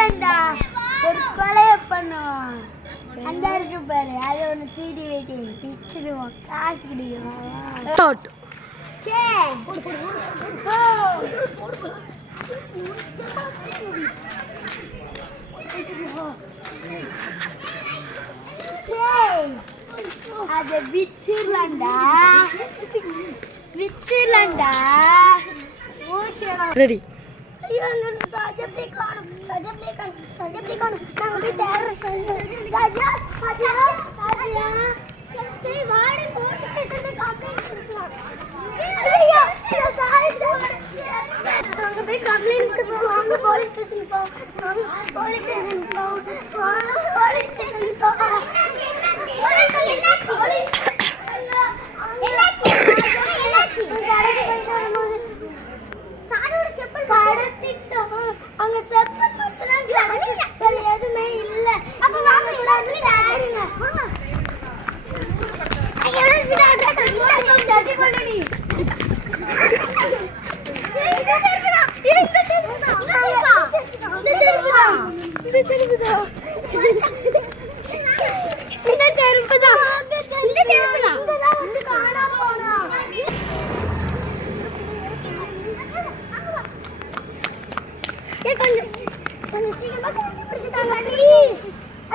பண்ணிட்டேன்டா. ஒரு கொலையை பண்ணுவோம். அந்த இருக்கு பாரு, அதை ஒன்று தீடி வைட்டி பிச்சுடுவோம், காசு கிடைக்கும். அதை வித்துலாண்டா, வித்துலாண்டா. ரெடி. ஐயோ, அங்க சஜப்ளே காணும், சஜப்ளே காணும், சஜப்ளே காணும். நாங்க போய் தேடுற சஜா, சஜா, சஜா. டேய் வாடி, போலீஸ் ஸ்டேஷன்ல கம்ப்ளைன்ட் கொடுக்கலாம். ஐயோ, நான் சாரிடா. நாங்க போய் கம்ப்ளைன்ட் கொடுப்போம். வாங்க போலீஸ் ஸ்டேஷன் போ. வாங்க போலீஸ் ஸ்டேஷன் போ. வாங்க போலீஸ் ஸ்டேஷன் போ. அங்க செப்பல் மட்டும் எதுவுமே இல்ல. அப்ப வாங்க தேடுங்க.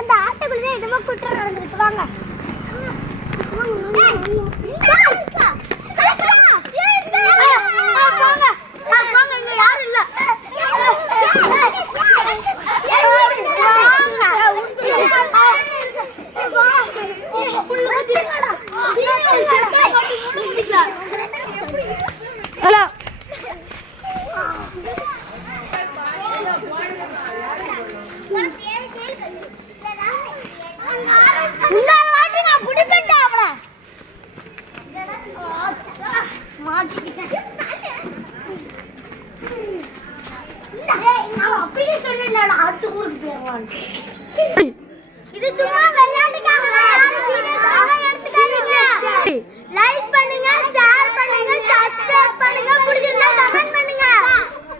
அந்த ஆட்டோக்குள்ள என்னமோ குற்றம் நடந்துருக்கு. வாங்க இது சும்மா விளையாட்டு.